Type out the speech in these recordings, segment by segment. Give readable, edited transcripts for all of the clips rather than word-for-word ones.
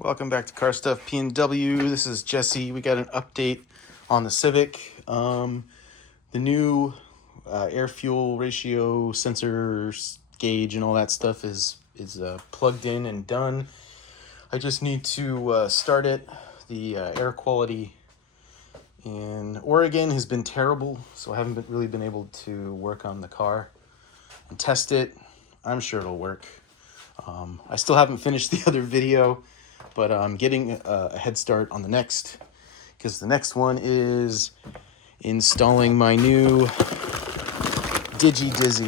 Welcome back to Car Stuff P&W. This is Jesse. We got an update on the Civic. The new air fuel ratio sensors gauge and all that stuff is plugged in and done. I just need to start it. The air quality in Oregon has been terrible, so I haven't really been able to work on the car and test it. I'm sure it'll work. I still haven't finished the other video, but I'm getting a head start on the next, because the next one is installing my new DigiDizzy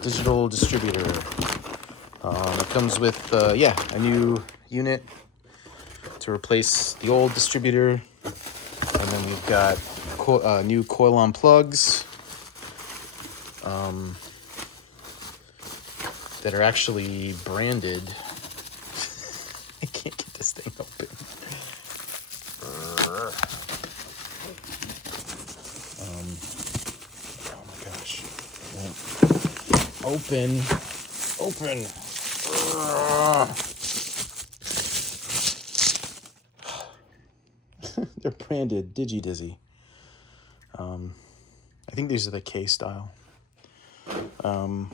digital distributor. It comes with a new unit to replace the old distributor, and then we've got new Coil on plugs that are actually branded. I can't get this thing open. Oh my gosh. Open. They're branded DigiDizzy. I think these are the K style. Let's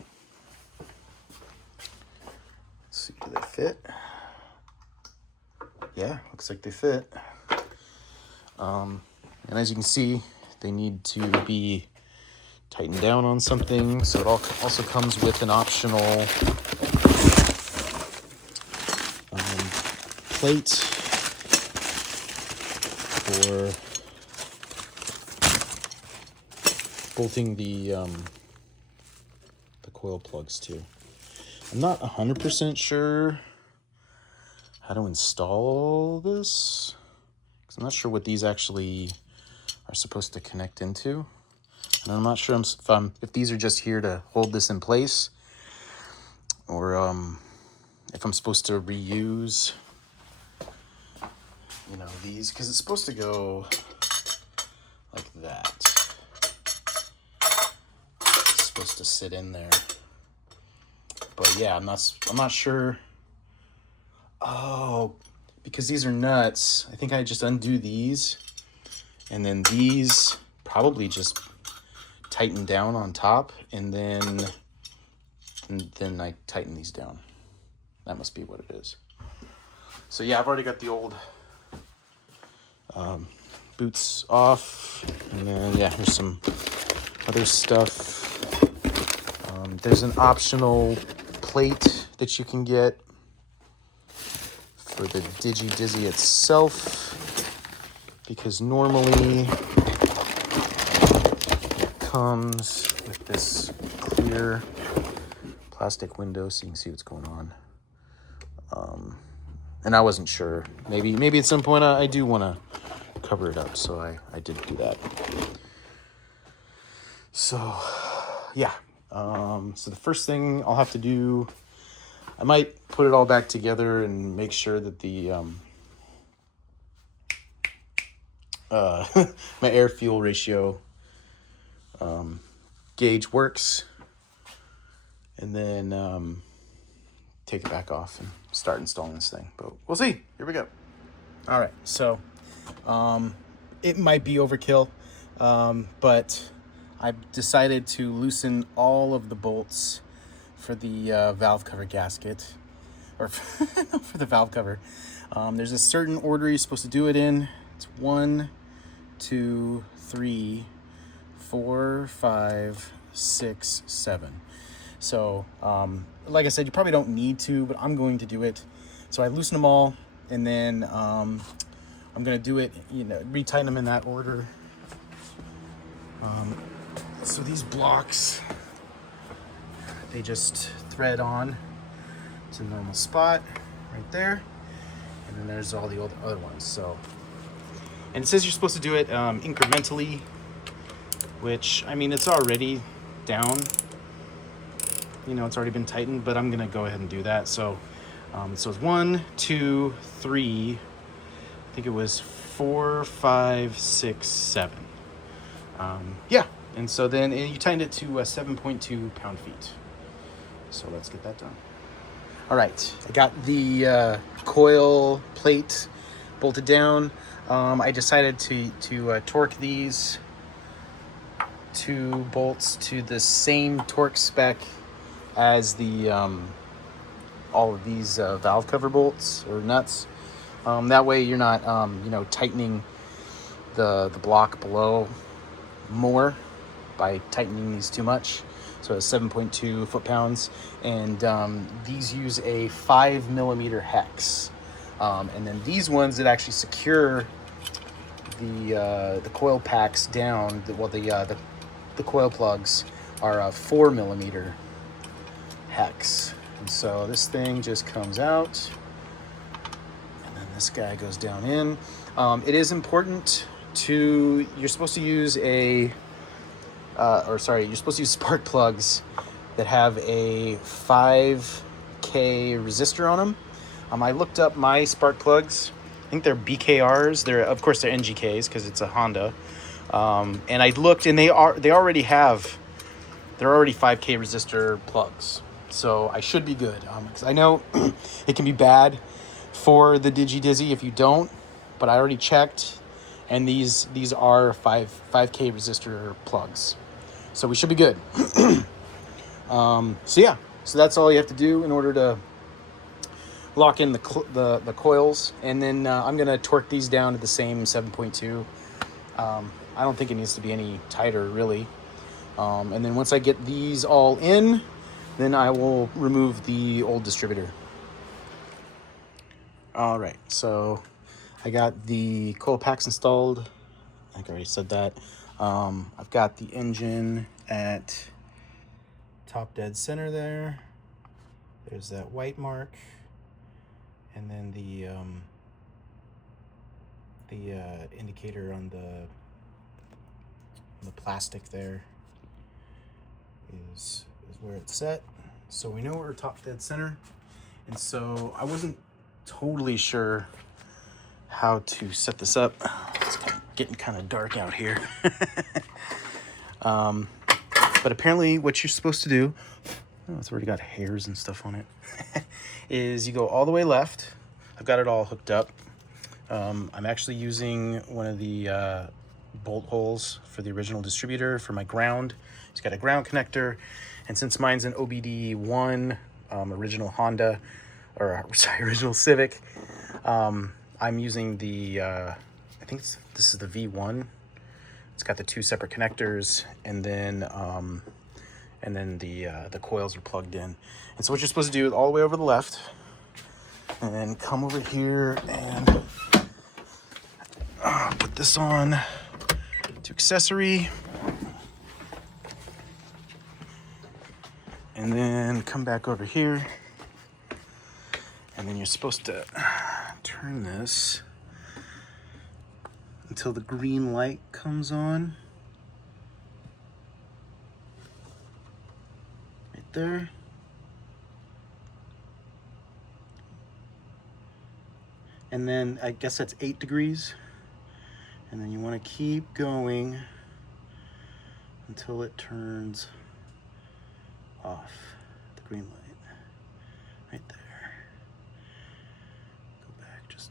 see, do they fit? Yeah, looks like they fit. And as you can see, they need to be tightened down on something. So it also comes with an optional plate for bolting the coil plugs to. I'm not 100% sure how to install this, because I'm not sure what these actually are supposed to connect into, and I'm not sure if these are just here to hold this in place, or if I'm supposed to reuse, these, because it's supposed to go like that. It's supposed to sit in there, but yeah, I'm not sure. Oh, because these are nuts. I think I just undo these, and then these probably just tighten down on top, and then I tighten these down. That must be what it is. So yeah, I've already got the old boots off, and then here's some other stuff. There's an optional plate that you can get for the DigiDizzy itself, because normally it comes with this clear plastic window so you can see what's going on. And I wasn't sure. Maybe at some point I do want to cover it up, so I did do that. So yeah. So the first thing I'll have to do, I might put it all back together and make sure that the my air fuel ratio gauge works, and then take it back off and start installing this thing. But we'll see. Here we go. All right, so it might be overkill, but I've decided to loosen all of the bolts for the valve cover gasket, or for the valve cover. There's a certain order you're supposed to do it in. It's 1, 2, 3, 4, 5, 6, 7. So, like I said, you probably don't need to, but I'm going to do it. So I loosen them all, and then I'm going to do it, retighten them in that order. So these blocks, they just thread on to the normal spot right there, and then there's all the other ones. So, and it says you're supposed to do it incrementally, which, I mean, it's already down. It's already been tightened, but I'm gonna go ahead and do that. So it's 1, 2, 3. I think it was 4, 5, 6, 7. And so then you tightened it to 7.2 pound-feet. So let's get that done. All right, I got the coil plate bolted down. I decided to torque these 2 bolts to the same torque spec as the all of these valve cover bolts or nuts. That way you're not tightening the block below more by tightening these too much. So it's 7.2 foot-pounds, and these use a 5mm hex. And then these ones that actually secure the coil packs down, the coil plugs are a 4mm hex. And so this thing just comes out, and then this guy goes down in. It is important you're supposed to use you're supposed to use spark plugs that have a 5K resistor on them. I looked up my spark plugs. I think they're BKRs. Of course they're NGKs because it's a Honda. And I looked, and they're already 5K resistor plugs. So I should be good. Because I know it can be bad for the DigiDizzy if you don't, but I already checked, and these are 5K resistor plugs. So we should be good. So that's all you have to do in order to lock in the coils. And then I'm going to torque these down to the same 7.2. I don't think it needs to be any tighter, really. And then once I get these all in, then I will remove the old distributor. All right, so I got the coil packs installed. I think I already said that. I've got the engine at top dead center there. There's that white mark, and then the indicator on the plastic there is where it's set. So we know we're top dead center, and so I wasn't totally sure how to set this up. It's getting kind of dark out here. But apparently what you're supposed to do, it's already got hairs and stuff on it, is you go all the way left. I've got it all hooked up. I'm actually using one of the bolt holes for the original distributor for my ground. It's got a ground connector, and since mine's an OBD1 original Honda, original Civic, I'm using the I think this is the V1. It's got the 2 separate connectors, and then the coils are plugged in. And so what you're supposed to do is all the way over the left, and then come over here and put this on to accessory, and then come back over here, and then you're supposed to turn this until the green light comes on right there. And then I guess that's 8 degrees. And then you want to keep going until it turns off, the green light right there. Go back just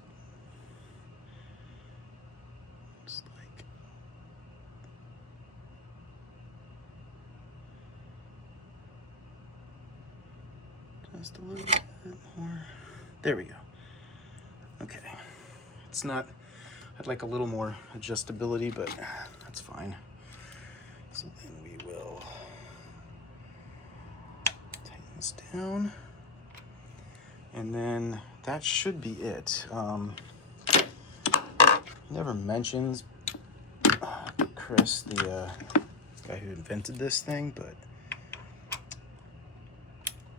like just a little bit more. There we go. Okay, it's not, I'd like a little more adjustability, but that's fine. So then we will tighten this down, and then that should be it. Never mentions Chris, the guy who invented this thing, but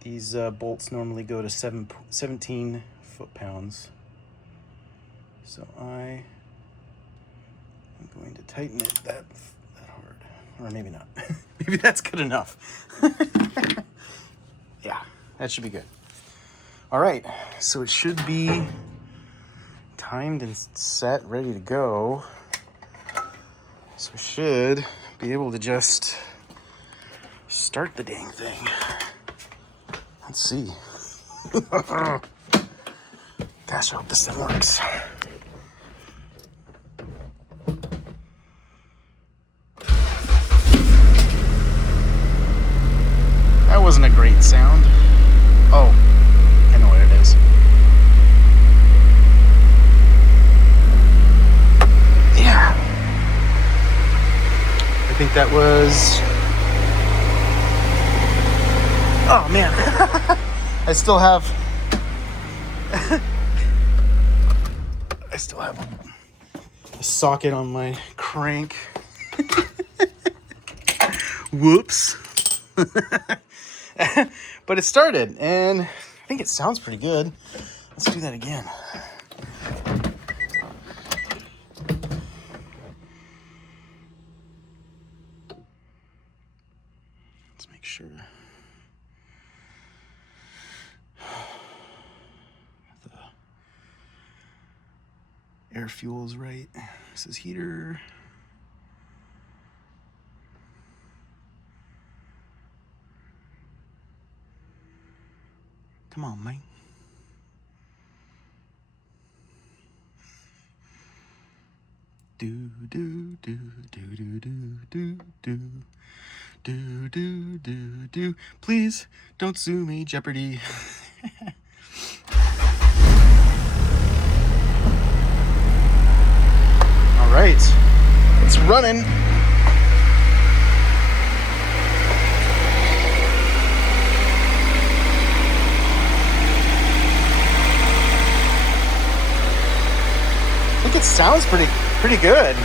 these bolts normally go to 17 foot-pounds. So I am going to tighten it that hard, or maybe not. Maybe that's good enough. Yeah, that should be good. All right, so it should be timed and set, ready to go. So we should be able to just start the dang thing. Let's see. Gosh, I hope this thing works. That wasn't a great sound. Oh, I know what it is. Yeah. I think that was... Oh, man. I still have a socket on my crank. Whoops. But it started, and I think it sounds pretty good. Let's do that again. Let's make sure the air fuel is right. This is heater. Come on, Mike. Do do do do do do do do do do do do. Please don't sue me, Jeopardy. All right, it's running. I think it sounds pretty good.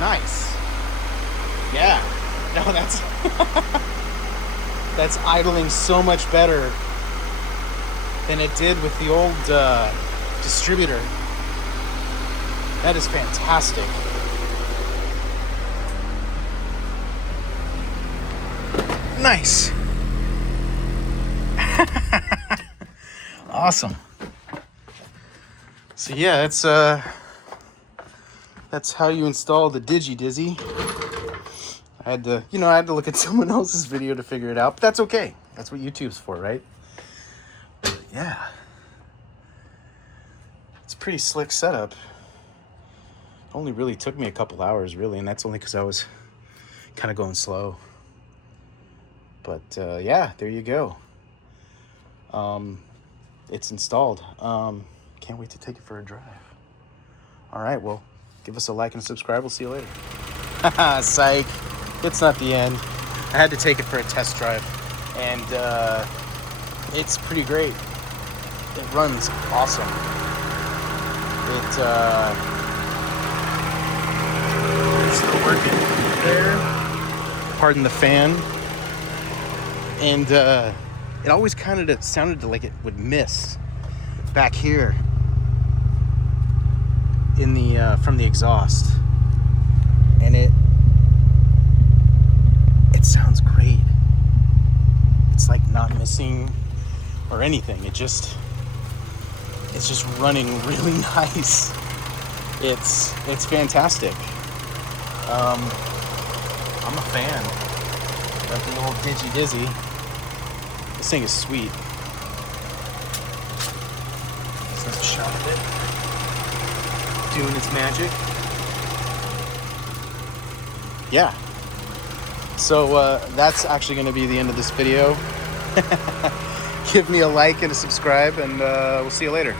Nice. Yeah. No, that's that's idling so much better than it did with the old distributor. That is fantastic. Nice. Awesome. So yeah, that's how you install the DigiDizzy. I had to look at someone else's video to figure it out, but that's okay. That's what YouTube's for, right? But yeah. It's a pretty slick setup. Only really took me a couple hours, really, and that's only because I was kind of going slow. But yeah, there you go. It's installed. Can't wait to take it for a drive. All right, well, give us a like and subscribe. We'll see you later. Psych. It's not the end. I had to take it for a test drive, and it's pretty great. It runs awesome. It's still working there. Pardon the fan. And it always kind of sounded like it would miss back here in the from the exhaust, and it sounds great. It's like not missing or anything. It's just running really nice. It's fantastic. I'm a fan of the old DigiDizzy. This thing is sweet. Let's shot of it. Doing its magic. Yeah. So that's actually going to be the end of this video. Give me a like and a subscribe, and we'll see you later.